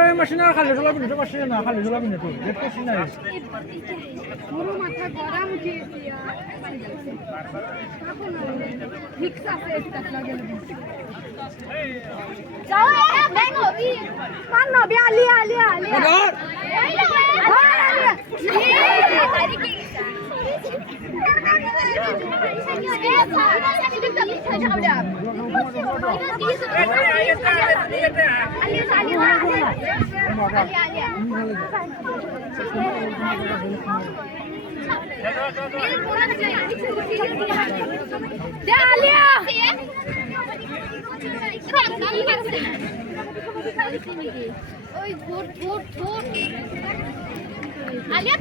এই মেশিন আর খালি চলাবি না মেশিন না খালি চলাবি না তো গেট মেশিন নাই পুরো মাথা গরম উঠিয়েছি মিক্স আছে একটা লাগে যাও এ বেঙ্গো বি পান নবি আলিয়া আলিয়া আলিয়া আলিয়া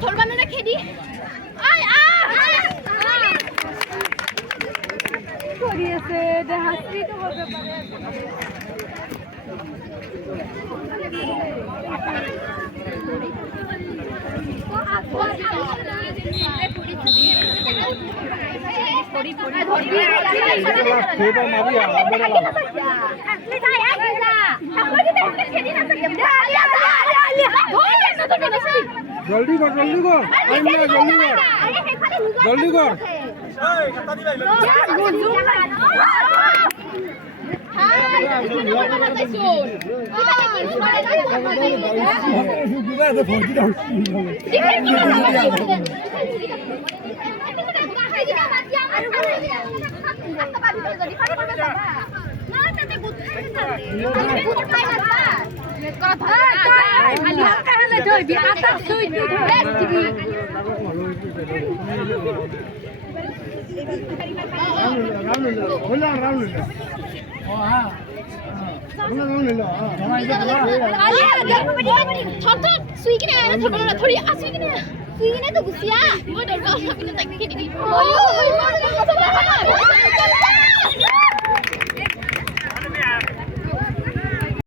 ধরবানো না খেদি আয় আ করিয়েছে হাসি তো হবে জলদি কর জলদি কর জলদি কর सुई किने आएर थोड़ी आ सुई किने तो गुसिया म डरको अफिन तक के दिदी ओयो